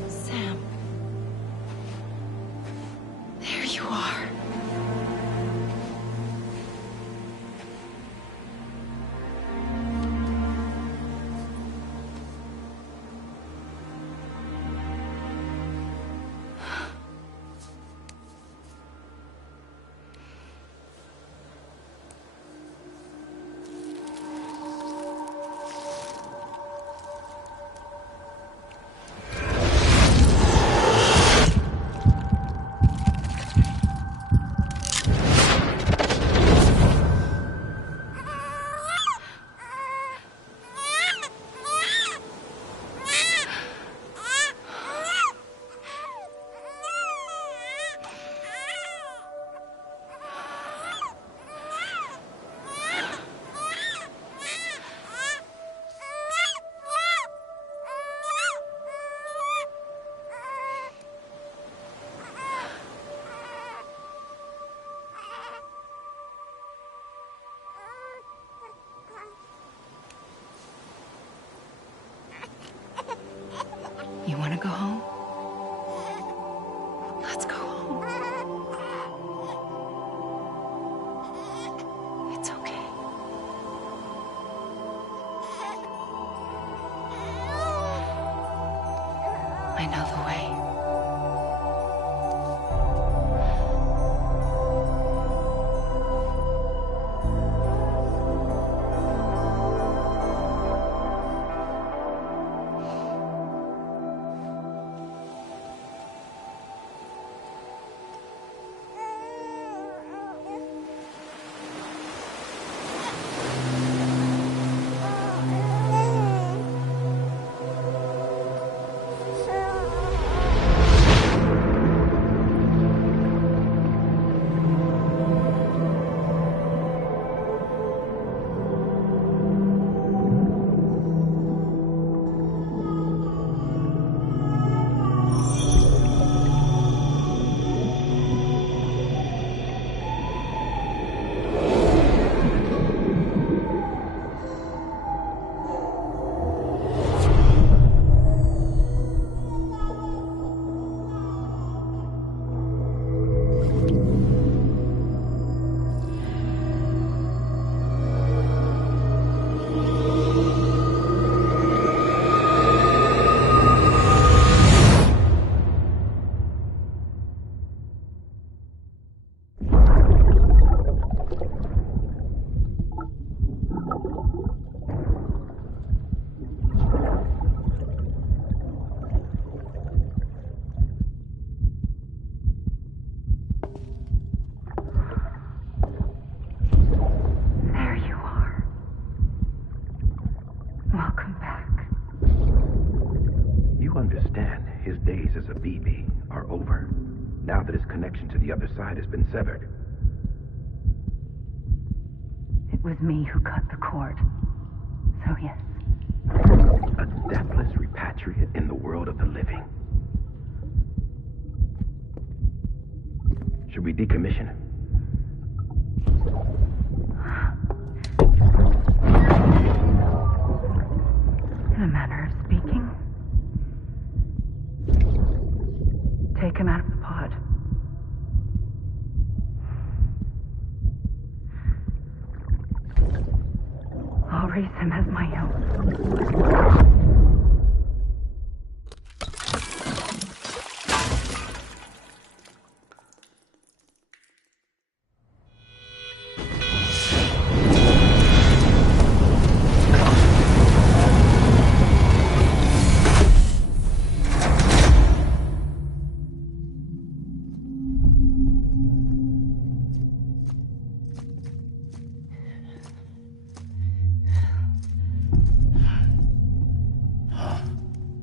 Sam. There you are. You want to go home? Let's go home. It's okay. I know the way. severed. It was me who cut the cord. So yes. A deathless repatriate in the world of the living. Should we decommission him? In a manner of speaking. Take him out of the pod. I'll raise him as my own.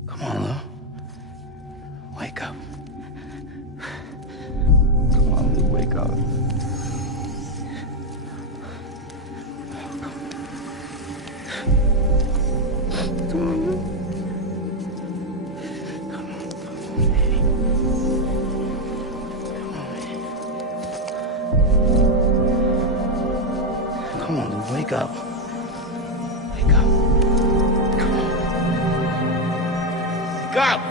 Come on, Lou. Wake up. Come on, Lou, wake up. Come on, Lou. Come on, baby. Come on, Lou, wake up. Wake up. Come on. Wake up!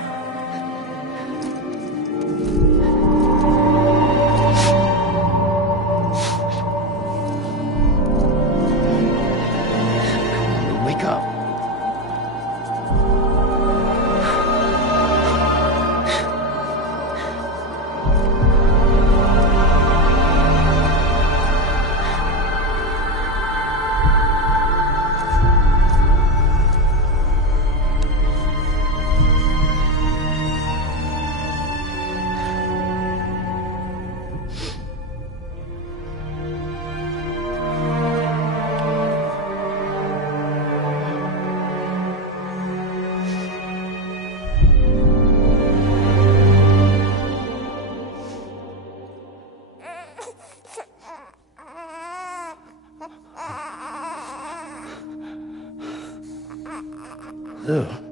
Wake up. Lou.